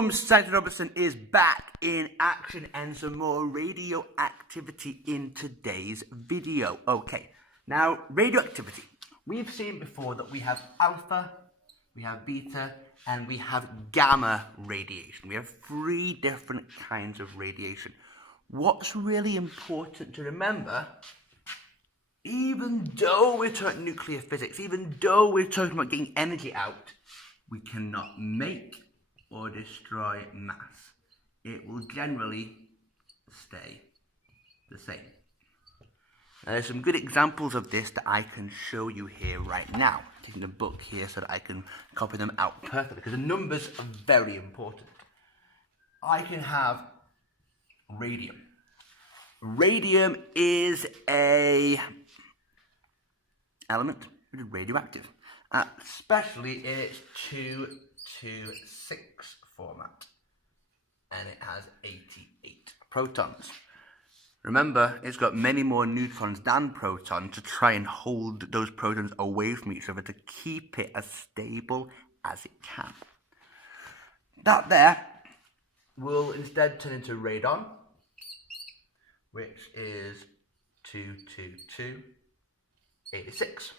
Boom, Sergeant Robertson is back in action and some more radioactivity in today's video. Okay, now radioactivity. We've seen before that we have alpha, we have beta, and we have gamma radiation. We have 3 different kinds of radiation. What's really important to remember, even though we're talking nuclear physics, even though we're talking about getting energy out, we cannot make or destroy mass. It will generally stay the same. Now, there's some good examples of this that I can show you here right now. I'm taking the book here so that I can copy them out perfectly, because the numbers are very important. I can have radium. Radium is a element that is radioactive, especially in its 226 format, and it has 88 protons. Remember, it's got many more neutrons than protons to try and hold those protons away from each other to keep it as stable as it can. That there will instead turn into radon, which is 22286.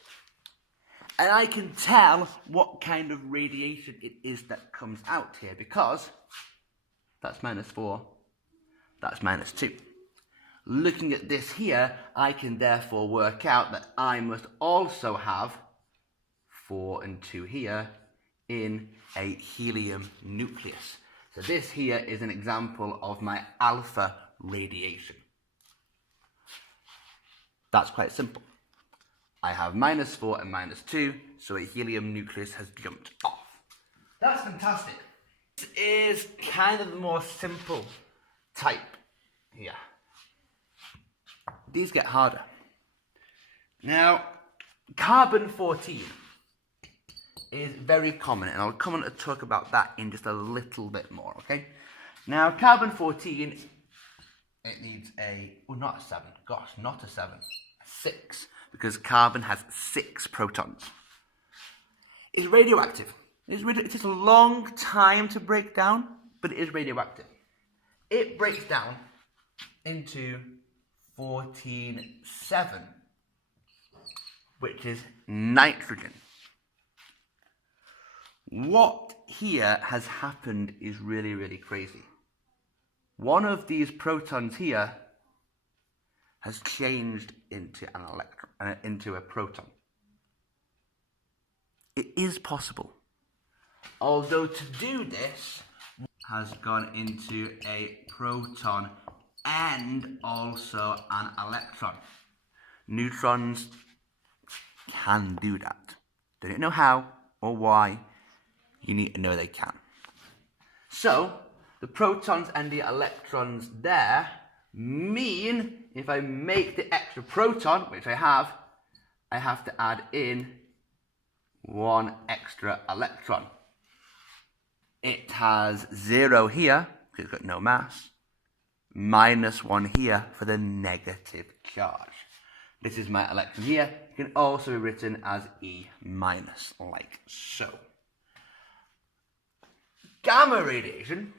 And I can tell what kind of radiation it is that comes out here, because that's -4, that's -2. Looking at this here, I can therefore work out that I must also have 4 and 2 here in a helium nucleus. So this here is an example of my alpha radiation. That's quite simple. I have -4 and -2, so a helium nucleus has jumped off. That's fantastic. This is kind of the more simple type here. These get harder. Now, carbon-14 is very common, and I'll come on to talk about that in just a little bit more, okay? Now, carbon-14, it needs not a 7, gosh, not a 7, a 6, because carbon has 6 protons. It's radioactive. It takes a long time to break down, but it is radioactive. It breaks down into 14(7), which is nitrogen. What here has happened is really, really crazy. One of these protons here has changed into an electron, into a proton. It is possible. Although to do this has gone into a proton and also an electron. Neutrons can do that. They don't know how or why. You need to know they can. So, the protons and the electrons there mean if I make the extra proton, which I have to add in 1 extra electron. It has 0 here, because it's got no mass, -1 here for the negative charge. This is my electron here. It can also be written as E-, like so. Gamma radiation.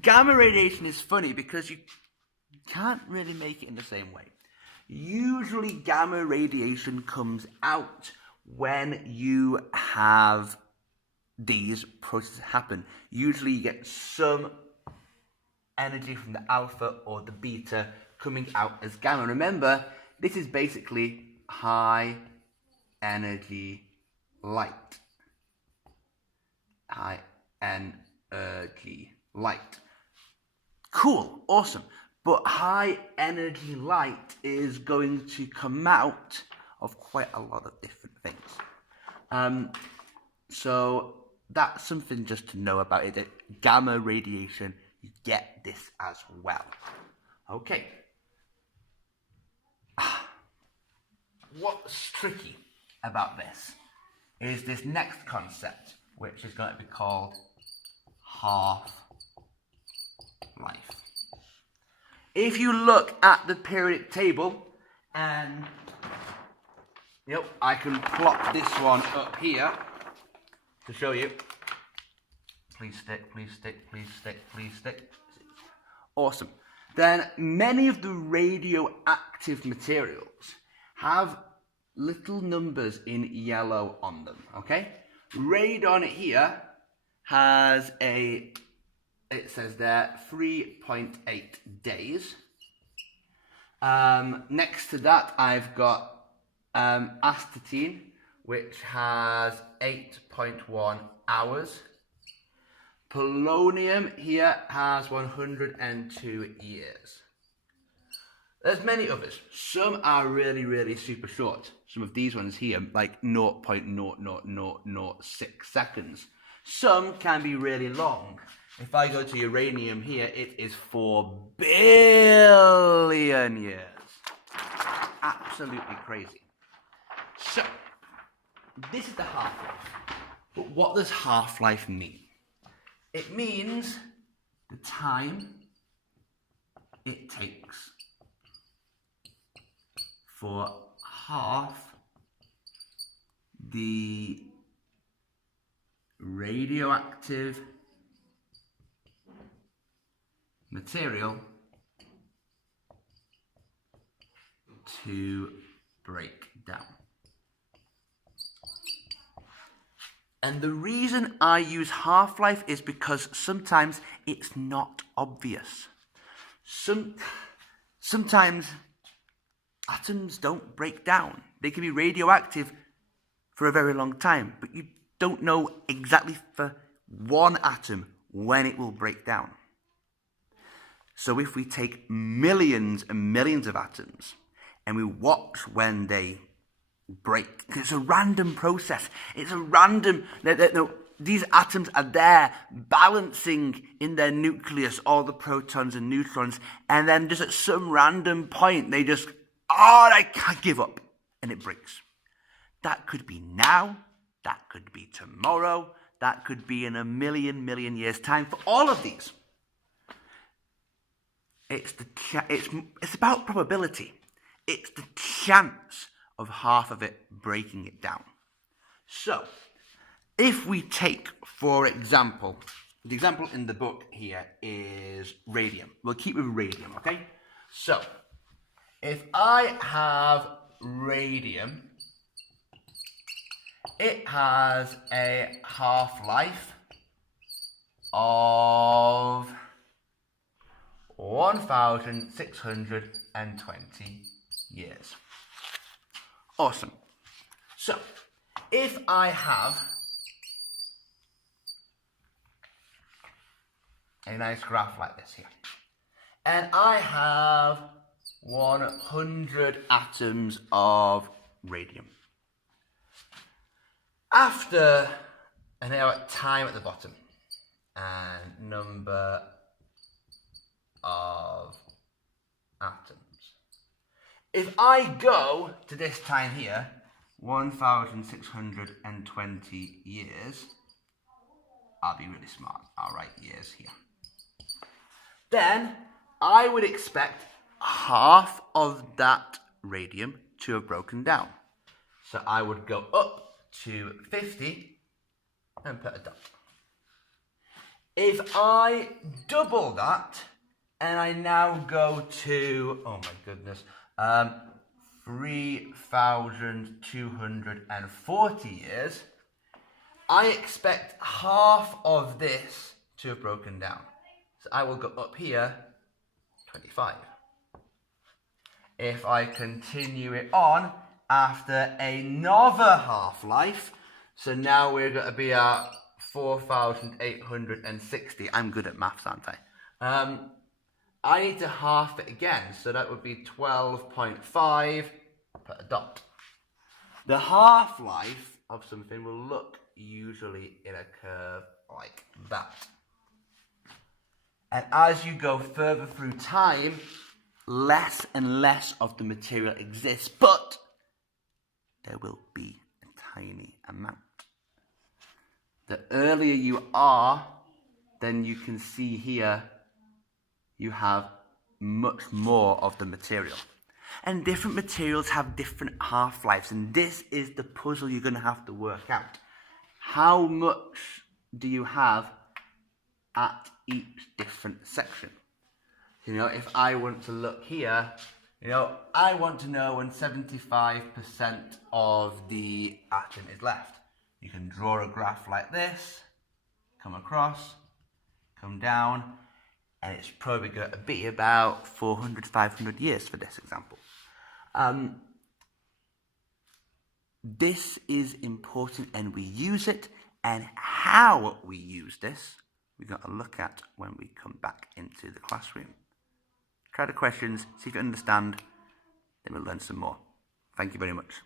Gamma radiation is funny because you can't really make it in the same way. Usually gamma radiation comes out when you have these processes happen. Usually you get some energy from the alpha or the beta coming out as gamma. Remember, this is basically high energy light. High energy light. Cool, awesome. But high energy light is going to come out of quite a lot of different things. So that's something just to know about it. That gamma radiation, you get this as well. Okay. What's tricky about this is this next concept, which is going to be called half-life. If you look at the periodic table, and I can plot this one up here to show you. Please stick, please stick, please stick, please stick. Awesome. Then many of the radioactive materials have little numbers in yellow on them, okay? Radon here has it says there 3.8 days. Next to that, I've got astatine, which has 8.1 hours. Polonium here has 102 years. There's many others. Some are really, really super short. Some of these ones here, like 0.00006 seconds. Some can be really long. If I go to uranium here, it is 4 billion years. Absolutely crazy. So, this is the half-life. But what does half-life mean? It means the time it takes for half the radioactive material to break down. And the reason I use half-life is because sometimes it's not obvious. Sometimes atoms don't break down. They can be radioactive for a very long time, but you don't know exactly for one atom when it will break down. So if we take millions and millions of atoms and we watch when they break, because it's a random process. It's a random, these atoms are there balancing in their nucleus all the protons and neutrons, and then just at some random point they just, I can't give up, and it breaks. That could be now, that could be tomorrow, that could be in a million years' time. For all of these, it's about probability. It's the chance of half of it breaking it down. So, if we take, for example, the example in the book here is radium. We'll keep with radium, okay? So, if I have radium, it has a half-life of 1,620 years. Awesome. So, if I have a nice graph like this here, and I have 100 atoms of radium. After an hour time at the bottom, and number of atoms. If I go to this time here, 1,620 years, I'll be really smart. I'll write years here. Then I would expect half of that radium to have broken down. So I would go up to 50 and put a dot. If I double that, and I now go to, oh my goodness, 3,240 years, I expect half of this to have broken down. So I will go up here, 25. If I continue it on after another half-life, so now we're going to be at 4,860. I'm good at maths, aren't I? I need to half it again, so that would be 12.5, put a dot. The half-life of something will look usually in a curve like that. And as you go further through time, less and less of the material exists, but there will be a tiny amount. The earlier you are, then you can see here, you have much more of the material. And different materials have different half-lives, and this is the puzzle you're going to have to work out. How much do you have at each different section. You know, if I want to look here, you know, I want to know when 75% of the atom is left. You can draw a graph like this, come across, come down, and it's probably going to be about 400, 500 years for this example. This is important and we use it, and how we use this, we've got to look at when we come back into the classroom. Try the questions, see if you understand, then we'll learn some more. Thank you very much.